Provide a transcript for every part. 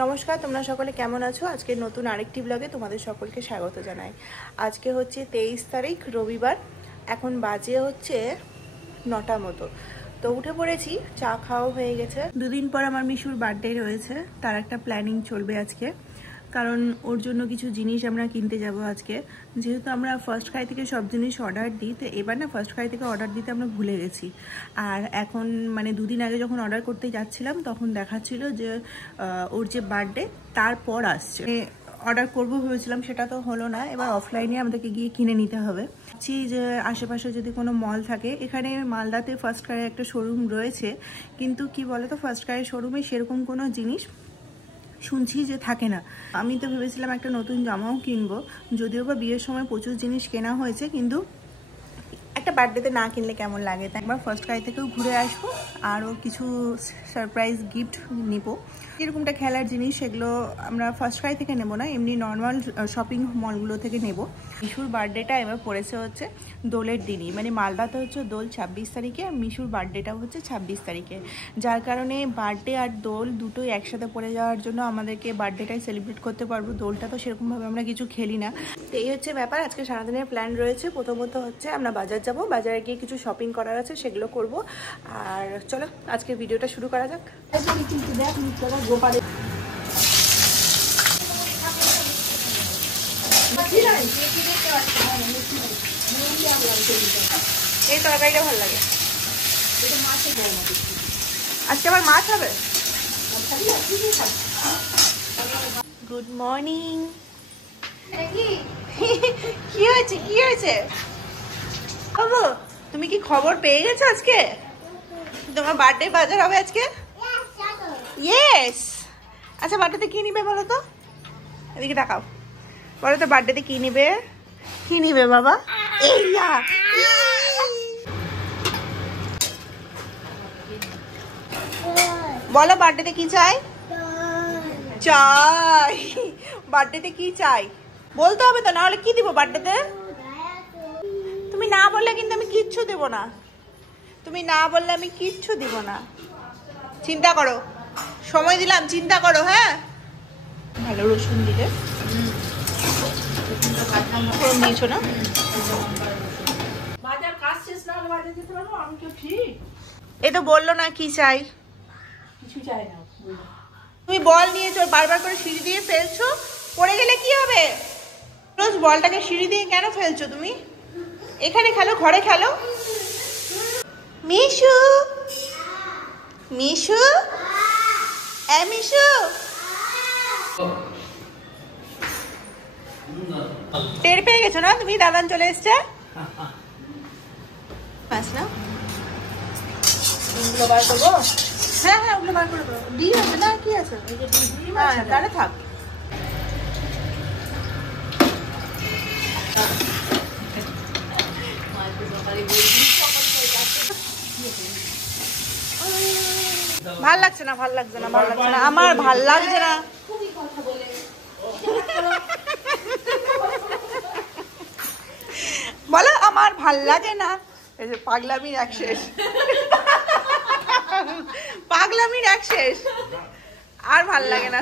নমস্কার, তোমরা সকলে কেমন আছো? আজকে নতুন আরেকটি ব্লগে তোমাদের সকলকে স্বাগত জানাই। আজকে হচ্ছে 23 তারিখ রবিবার। এখন বাজে হচ্ছে 9টা মতো। তো উঠে পড়েছি, চা খাওয়া হয়ে গেছে। দুদিন পর আমার মিশুর বার্থডে রয়েছে, তার একটা প্ল্যানিং চলবে আজকে। কারণ ওর জন্য কিছু জিনিস আমরা কিনতে যাব আজকে। যেহেতু আমরা ফার্স্ট ক্রাই থেকে সব জিনিস অর্ডার দিই, তো এবার না ফার্স্ট ক্রাই থেকে অর্ডার দিতে আমরা ভুলে গেছি। আর এখন মানে দুদিন আগে যখন অর্ডার করতে যাচ্ছিলাম তখন দেখাচ্ছিল যে ওর যে বার্থডে তারপর আসছে। অর্ডার করবো ভেবেছিলাম, সেটা তো হলো না। এবার অফলাইনে আমাদেরকে গিয়ে কিনে নিতে হবে। ভাবছি যে আশেপাশে যদি কোনো মল থাকে, এখানে মালদাতে ফার্স্ট ক্রাই একটা শোরুম রয়েছে, কিন্তু কি বলো তো, ফার্স্ট ক্রাই শোরুমে সেরকম কোনো জিনিস শুনছি যে থাকে না। আমি তো ভেবেছিলাম একটা নতুন জামাও কিনবো, যদিও বা বিয়ের সময় প্রচুর জিনিস কেনা হয়েছে, কিন্তু একটা বার্থডেতে না কিনলে কেমন লাগে। তাই একবার ফার্স্ট ক্রাই থেকেও ঘুরে আসবো, আরও কিছু সারপ্রাইজ গিফট নিব। এরকমটা খেলার জিনিস, সেগুলো আমরা ফার্স্ট ক্রাই থেকে নেব না, এমনি নর্মাল শপিং মলগুলো থেকে নেব। মিশুর বার্থডেটা এবার পড়েছে হচ্ছে দোলের দিনই, মানে মালদাতে হচ্ছে দোল 26 তারিখে, আর মিশুর বার্থডেটাও হচ্ছে 26 তারিখে। যার কারণে বার্থডে আর দোল দুটোই একসাথে পড়ে যাওয়ার জন্য আমাদেরকে বার্থডেটাই সেলিব্রেট করতে পারবো। দোলটা তো সেরকমভাবে আমরা কিছু খেলি না। তো এই হচ্ছে ব্যাপার। আজকে সারাদিনের প্ল্যান রয়েছে। প্রথমত হচ্ছে আমরা বাজার যাব, বাজারে গিয়ে কিছু শপিং করার আছে, সেগুলো করব। আর চলো আজকে ভিডিওটা শুরু করা যাক। এই তরকারিটা ভালো লাগে। আজকে আবার মাছ হবে। Good morning. কি হয়েছে, কি হয়েছে বাবু? তুমি কি খবর পেয়ে গেছো আজকে তোমার বার্থডে বাজার হবে আজকে? ইয়েস। আচ্ছা, বার্থডেতে কি নিবে বলো তো? এদিকে তাকাও, বলো তো বার্থডেতে কি নিবে? কি নিবে বাবা? বলো বার্থডেতে কি চাই? চাই বার্থডেতে কি চাই বলতে হবে তো, না হলে কি দিব বার্থডেতে? তুমি না বললে কিন্তু আমি কিচ্ছু দেব না। তুমি না বললে আমি কিচ্ছু দিব না। চিন্তা করো, সময় দিলাম, চিন্তা করো। হ্যাঁ, ভালো রসুন দিলে দিয়েছো না? এ তো বললো না কি চাই। তুমি বল নিয়েছো, বারবার করে সিঁড়ি দিয়ে ফেলছো, পড়ে গেলে কি হবে? রোজ বলটাকে সিঁড়ি দিয়ে কেন ফেলছো তুমি? এখানে খেলো, ঘরে খেলো। মিশু, মিশু, মিশু, টের পেয়ে গেছো না তুমি? দাদান চলে এসছে। না ওগুলো বার করবো। হ্যাঁ হ্যাঁ, ওগুলো বার করে দেবো। ডিম আছে না? কি আছে? হ্যাঁ, তাহলে থাক। ভাল লাগছে না, ভাল লাগছে না, ভাল লাগছে না, আমার ভাল লাগছে না। বলো আমার ভাল লাগে না। এই যে পাগলামির এক শেষ, পাগলামির এক শেষ, আর ভাল লাগে না।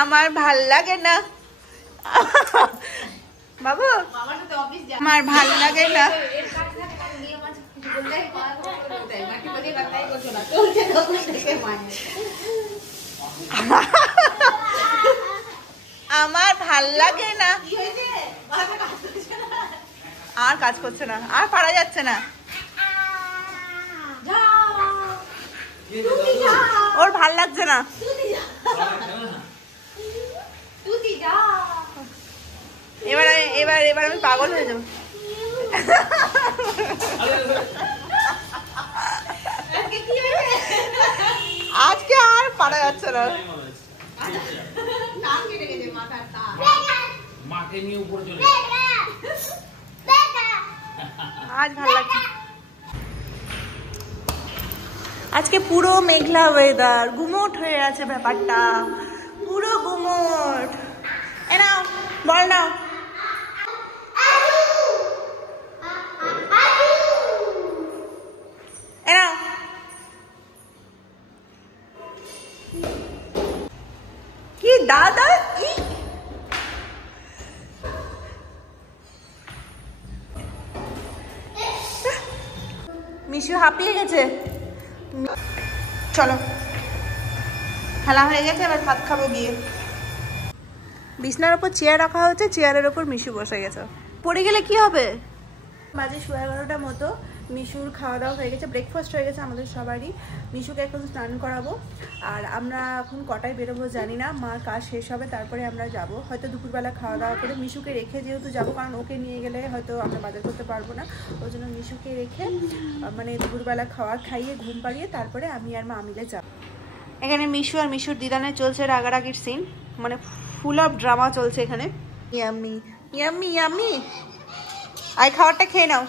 আমার ভাল লাগে না বাবু, আমার ভাল লাগে না। আমার ভাল লাগে না, আর কাজ করছে না, আর পারা যাচ্ছে না। ওর ভাল লাগছে না। এবার আমি পাগল হয়ে যাবো। আজকে আর পারা যাচ্ছে না। আজ ভালো লাগছে। আজকে পুরো মেঘলা ওয়েদার, গুমোট হয়ে আছে ব্যাপারটা, পুরো গুমোট। এ নাও বল নাও। এ নাও দাদা মিশু হাঁপিয়ে গেছে। চলো খেলা হয়ে গেছে, এবার ভাত খাবো গিয়ে। বিছনার ওপর চেয়ার রাখা হচ্ছে, চেয়ারের ওপর মিশু বসে গেছে। পড়ে গেলে কি হবে? বাজে 11:30 মতো। মিশুর খাওয়া দাওয়া হয়ে গেছে, ব্রেকফাস্ট হয়ে গেছে আমাদের সবারই। মিশুকে এখন স্নান করাবো। আর আমরা এখন কটায় বেরোবো জানি না, মার কাজ শেষ হবে তারপরে আমরা যাব। হয়তো দুপুরবেলা খাওয়া দাওয়া করে মিশুকে রেখে যেহেতু যাবো, কারণ ওকে নিয়ে গেলে হয়তো আমরা বাজার করতে পারবো না, ওই জন্য মিশুকে রেখে মানে দুপুরবেলা খাইয়ে ঘুম পাড়িয়ে তারপরে আমি আর মা মিলে যাব। এখানে মিশু আর মিশুর দিদানে চলছে রাগারাগির সিন, মানে ফুল অফ ড্রামা চলছে এখানে। ইয়াম্মি ইয়াম্মি ইয়াম্মি, আই খাবারটা খেয়ে নাও।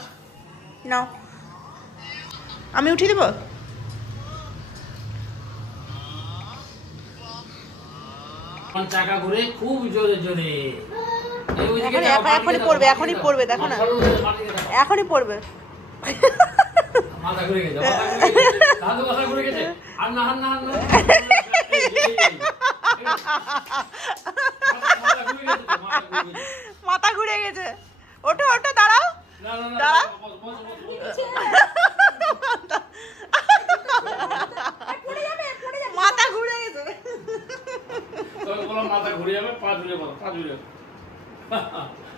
নাও, আমি উঠিয়ে দেবো। চাকা ঘুরে খুব জোরে জোরে, এখনই পড়বে, এখনই পড়বে, দেখো না এখনই পড়বে। মাথা ঘুরে গেছে, দাদু মাথা ঘুরে গেছে। হান্না হান্না হান্না, মাথা ঘুরে গেছে। ওঠো ওঠো, দাঁড়াও দাঁড়াও। মাথা ঘুরে গেছে, মাথা ঘুরে যাবে, পা ঘুরে যাবে, পা ঘুরে যাবে,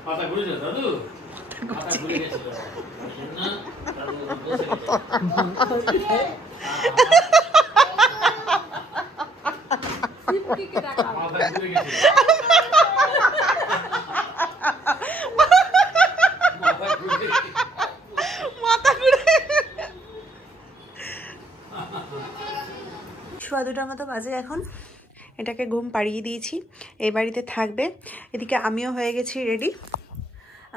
মাথা ঘুরে যাবে দাদু, মাথা ঘুরে গেছে। সোয়া 2টার মতো বাজে এখন। এটাকে ঘুম পাড়িয়ে দিয়েছি, এই বাড়িতে থাকবে। এদিকে আমিও হয়ে গেছি রেডি,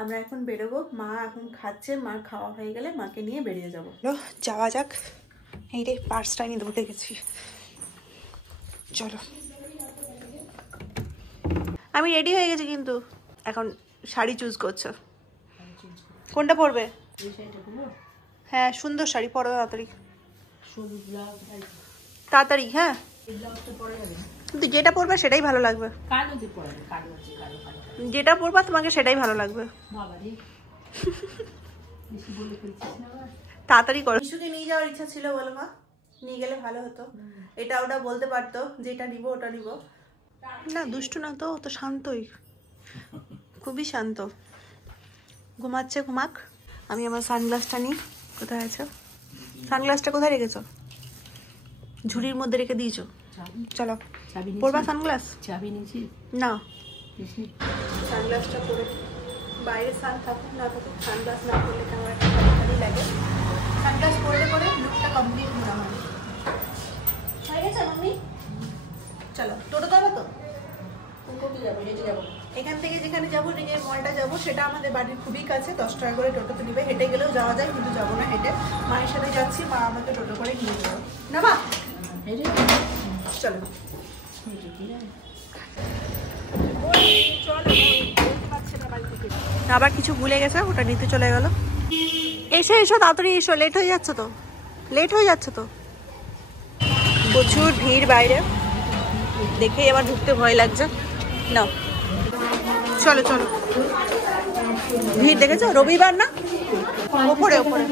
আমরা এখন বেরোবো। মা এখন খাচ্ছে, মার খাওয়া হয়ে গেলে মাকে নিয়ে বেরিয়ে যাবো। যাওয়া যাক। এই রে পার্সটা নিয়ে ভুলে গেছি, চলো। আমি রেডি হয়ে গেছি, কিন্তু এখন শাড়ি চুজ করছো, কোনটা পরবে? হ্যাঁ সুন্দর শাড়ি পরো, তাড়াতাড়ি তাড়াতাড়ি। হ্যাঁ কিন্তু যেটা পরবে সেটাই ভালো লাগবে, যেটা পরবা তোমাকে সেটাই ভালো লাগবে। তাড়াতাড়ি করো। মিশুকে নিয়ে যাওয়ার ইচ্ছা ছিল, বলো মা, নিয়ে গেলে ভালো হতো। এটা ওটা বলতে পারতো যে এটা নিবো ওটা নিবো। না দুষ্টু না তো, তো শান্তই, খুবই শান্ত। ঘুমাচ্ছে, ঘুমাক। আমি আমার সানগ্লাসটা নিই। কোথায় আছে সানগ্লাসটা? কোথায় রেখেছো? ঝুড়ির মধ্যে রেখে দিয়েছো? চলো পরবা সানগ্লাস? না, সানগ্লাসটা পরে বাইরে সান থাকুক না থাকুক, সানগ্লাস না পরলে কেমন একটা ভারী লাগে। সানগ্লাস পরলে পরে লুকটা কমপ্লিট মনে হয়। হয়ে গেছে মাম্মি? চলো টোটো যাবো তো? এখান থেকে যেখানে যাবো, যে মলটা যাবো সেটা আমাদের বাড়ির খুবই কাছে, 10 টাকা করে টোটোতে নিবে। হেঁটে গেলেও যাওয়া যায়, কিন্তু যাবো না হেঁটে। মায়ের সাথে যাচ্ছি, মা আমাকে টোটো করে নিয়ে যাবো না মা? চলো আবার কিছু ভুলে গেছে, ওটা নিতে চলে গেল। এসো এসো তাড়াতাড়ি এসো, লেট হয়ে যাচ্ছে তো, লেট হয়ে যাচ্ছে তো। প্রচুর ভিড় বাইরে, দেখেই আমার ঢুকতে ভয় লাগছে। না চলো চলো, ভিড় দেখেছো? রবিবার না, ওপরে ওপরে।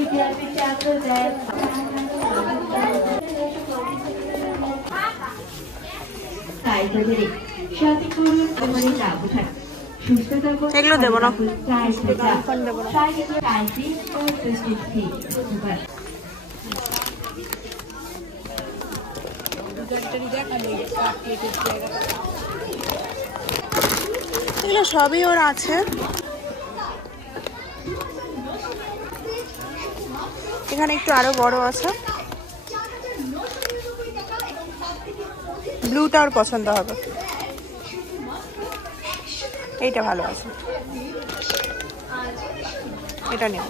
এগুলো দেবো না, দেবো না। এগুলো সবই ওর আছে। এখানে একটু আরো বড় আছে, ব্লুটা ওর পছন্দ হবে। এইটা ভালো আছে, এটা নেব।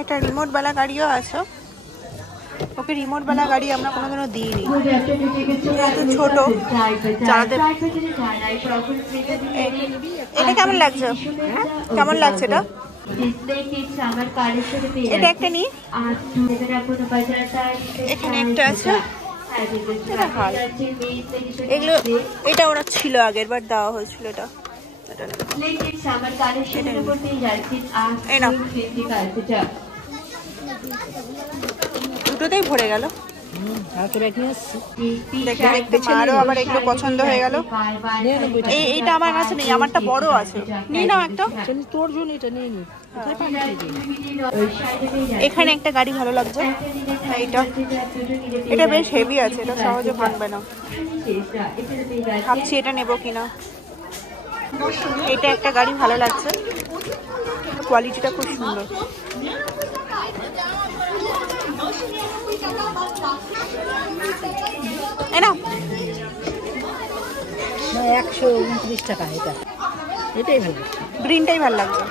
একটা রিমোট বালা গাড়িও আছে, ওকে রিমোট বালা গাড়ি আমরা কোনোদিনও দিইনি, যেহেতু ছোট চালাতে। এটা কেমন লাগছে? কেমন লাগছে এটা? এটা একটা নিই, এখানে একটা আছে, এটা হাল এগুলো, এটা ওরা ছিল আগের বার দেওয়া হয়েছিল। এটা এই না দুটোতেই ভরে গেল। দেখে দেখতে মারও আবার এগুলো পছন্দ হয়ে গেল। এইটা আমার কাছে নেই, আমারটা বড় আছে, নিয়ে নাও একটা। তোর জন্য এটা নিয়ে নি। এখানে একটা গাড়ি ভালো লাগছে, এইটা এটা বেশ হেভি আছে, এটা সহজে ভাঙবে না। ভাবছি এটা নেবো কিনা। এটা একটা গাড়ি ভালো লাগছে, কোয়ালিটিটা খুব সুন্দর। এই নাও 129 টাকা। এটা এটাই ভালো, গ্রিনটাই ভালো লাগছে।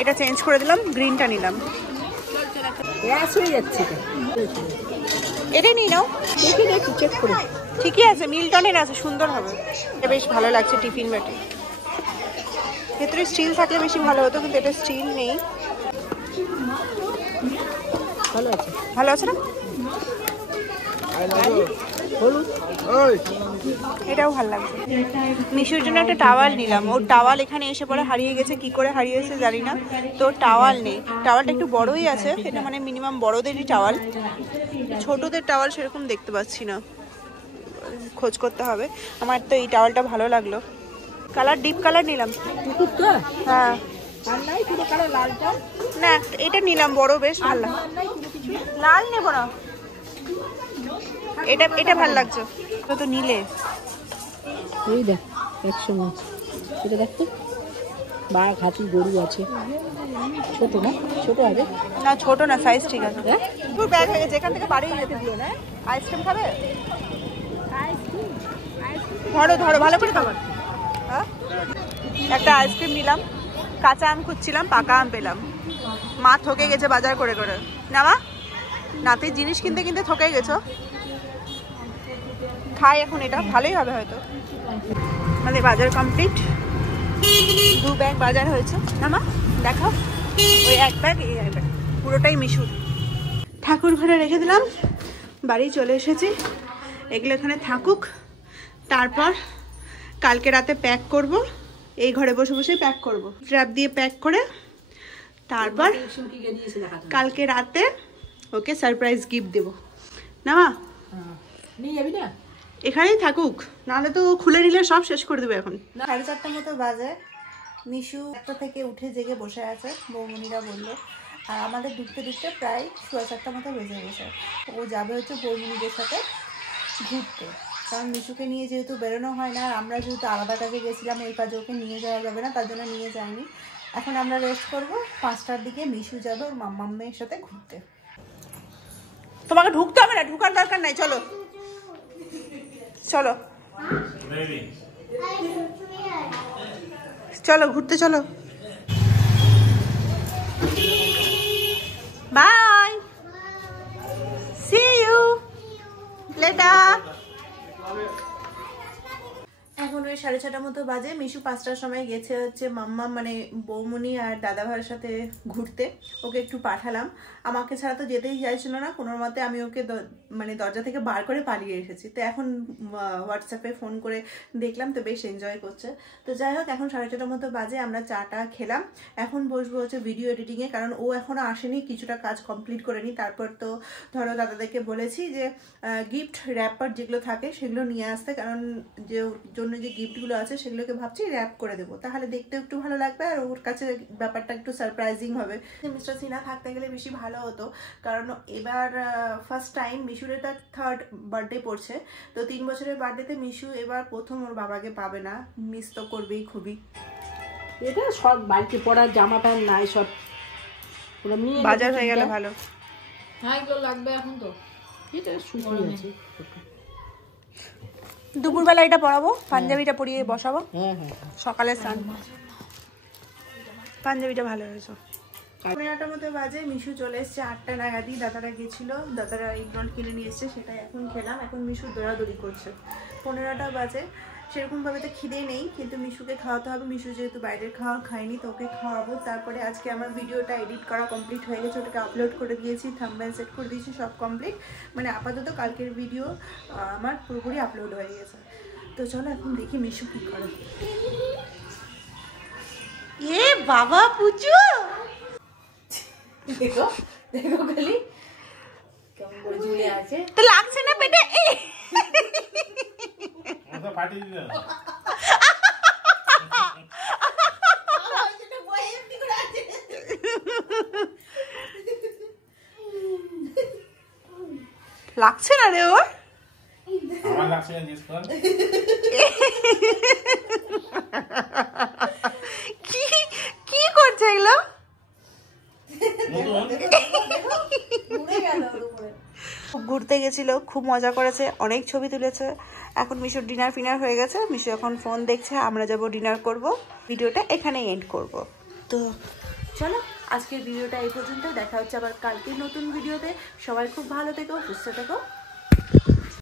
এটা চেঞ্জ করে দিলাম, গ্রিনটা নিলাম। হয়ে যাচ্ছে এটাই নিয়ে নাও, দেখি একটু চেক করে। ঠিকই আছে, মিল্টনের আছে, সুন্দর হবে। এটা বেশ ভালো লাগছে, টিফিন বাটি। ভেতরে স্টিল থাকলে বেশি ভালো হতো, কিন্তু এটা স্টিল নেই। ভালো আছে, ভালো আছে না? এটাও ভালো লাগছে। মিশুর জন্য একটা টাওয়াল নিলাম, ওর টাওয়াল এখানে এসে পরে হারিয়ে গেছে, কি করে হারিয়েছে জানি না। তো টাওয়াল নেই, টাওয়ালটা একটু বড়ই আছে, এটা মানে মিনিমাম বড়দেরই টাওয়াল, ছোটদের টাওয়াল সেরকম দেখতে পাচ্ছি না, খোঁজ করতে হবে। আমার তো এই টাওয়ালটা ভালো লাগলো, কালার ডিপ কালার নিলাম। হ্যাঁ না এটা নিলাম বড়, বেশ ভালো লাগছে। লাল নেব না, এটা এটা ভালো লাগছে। তো নিলে এই দেখ 100 মাছ, এটা দেখতো বাঘ হাতি গরু আছে। ছোট না, ছোট হবে না, ছোট না, সাইজ ঠিক আছে। পুরো ব্যাগ হয়ে গেছে, এখান থেকে বাড়ি যেতে দিও না। আইসক্রিম খাবে? ধরো ধরো ভালো করে খাবার। হ্যাঁ একটা আইসক্রিম নিলাম, কাঁচা আম খুঁজছিলাম, পাকা আম পেলাম। মা ঠকে গেছে বাজার করে করে। না মা, নাতির জিনিস কিনতে কিনতে ঠকে গেছো। খাই এখন, এটা ভালোই হবে হয়তো। আমাদের বাজার কমপ্লিট, 2 ব্যাগ বাজার হয়েছে। না মা দেখাও, ওই 1 ব্যাগ, এই 1 ব্যাগ, পুরোটাই মিশুর। ঠাকুর ঘরে রেখে দিলাম, বাড়ি চলে এসেছি। এগুলো এখানে থাকুক, তারপর কালকে রাতে প্যাক করব। এই ঘরে বসে বসে প্যাক করব, ট্র্যাপ দিয়ে প্যাক করে তারপর কালকে রাতে ওকে সারপ্রাইজ গিফট দেবো। না মা নিয়ে যাবি না, এখানেই থাকুক, নাহলে তো খুলে নিলে সব শেষ করে দেবে। এখন 4:30 মতো বাজে, মিশু 1টা থেকে উঠে জেগে বসে আছে, বৌমনিরা বললো। আর আমাদের ঢুকতে ঢুকতে প্রায় 4:30 মতো বেজে গেছে। ও যাবে হচ্ছে বৌমনিদের সাথে ঘুরতে, কারণ মিশুকে নিয়ে যেহেতু বেরোনো হয় না, আর আমরা যেহেতু আলাদা কাজে গেছিলাম, ওই কাজে ওকে নিয়ে যাওয়া যাবে না, তার জন্য নিয়ে যায়নি। এখন আমরা রেস্ট করবো, 5টার দিকে মিশু যাবে ওর মাম্মামের সাথে ঘুরতে। তোমাকে ঢুকতে হবে না, ঢুকার দরকার নাই, চলো চলো চলো ঘুরতে চলো। Bye, see you later. এখন ওই 6:30 মতো বাজে। মিশু 5টার সময় গেছে হচ্ছে মাম্মা মানে বৌমনি আর দাদা ভাইয়ের সাথে ঘুরতে, ওকে একটু পাঠালাম। আমাকে ছাড়া তো যেতেই চাইছিল না, কোনো মতে আমি ওকে মানে দরজা থেকে বার করে পালিয়ে এসেছি। তো এখন হোয়াটসঅ্যাপে ফোন করে দেখলাম, তো বেশ এনজয় করছে। তো যাই হোক, এখন 4:30 মতো বাজে, আমরা চাটা খেলাম। এখন বসবো হচ্ছে ভিডিও এডিটিংয়ে, কারণ ও এখনও আসেনি, কিছুটা কাজ কমপ্লিট করে নি। তারপর তো ধরো দাদাদেরকে বলেছি যে গিফট র্যাপার যেগুলো থাকে সেগুলো নিয়ে আসতে, কারণ যে জন্য যে গিফটগুলো আছে সেগুলোকে ভাবছি র্যাপ করে দেবো, তাহলে দেখতে একটু ভালো লাগবে আর ওর কাছে ব্যাপারটা একটু সারপ্রাইজিং হবে। মিস্টার সিনহা থাকতে গেলে বেশি ভালো হতো, কারণ এবার ফার্স্ট টাইম মিশুর এটা 3rd বার্থডে পড়ছে। তো 3 বছরের বার্থডেতে মিশু এবার প্রথম ওর বাবাকে পাবে না, মিস তো করবেই খুবই। এটা সব বাড়িতে পড়ার জামা প্যান্ট নাই, সব বাজার হয়ে গেলে ভালো। হ্যাঁ এগুলো লাগবে এখন, তো এটা শুকিয়ে আছে। দুপুরবেলা এটা পরাবো, পাঞ্জাবিটা পরিয়ে বসাবো। হ্যাঁ হ্যাঁ, সকালে স্নান, পাঞ্জাবিটা ভালো হয়েছে। 9:30 মতো বাজে, মিশু চলে এসছে 8টা নাগাদই। দাদারা গেছিল, দাদারা এগ রোল কিনে নিয়ে এসছে, সেটা এখন খেলাম। এখন মিশু দৌড়াদৌড়ি করছে। 15টা বাজে, সেরকমভাবে তো খিদে নেই, কিন্তু মিশুকে খাওয়াতে হবে। মিশু যেহেতু বাইরের খাওয়া খায়নি, তো ওকে খাওয়াবো। তারপরে আজকে আমার ভিডিওটা এডিট করা কমপ্লিট হয়ে গেছে, ওটাকে আপলোড করে দিয়েছি, থাম্বনেল সেট করে দিয়েছি, সব কমপ্লিট। মানে আপাতত কালকের ভিডিও আমার পুরোপুরি আপলোড হয়ে গেছে। তো চলো এখন দেখি মিশু কী করে। এ বাবা পুজো, দেখো দেখো খালি কেমন করে ঝুলে আছে। তো লাগছে না পেটে? ফাটিয়ে দিল। লাগছে না রে ওর? আমার লাগছে না, জিজ্ঞেস কর। কি কি করছে এগুলো? খুব ঘুরতে গেছিল, খুব মজা করেছে, অনেক ছবি তুলেছে। এখন মিশুর ডিনার ফিনার হয়ে গেছে, মিশু এখন ফোন দেখছে, আমরা যাব ডিনার করব। ভিডিওটা এখানেই এন্ড করব। তো চলো আজকের ভিডিওটা এই পর্যন্ত, দেখা হচ্ছে আবার কালকের নতুন ভিডিওতে। সবাই খুব ভালো থেকো, সুস্থ থেকো।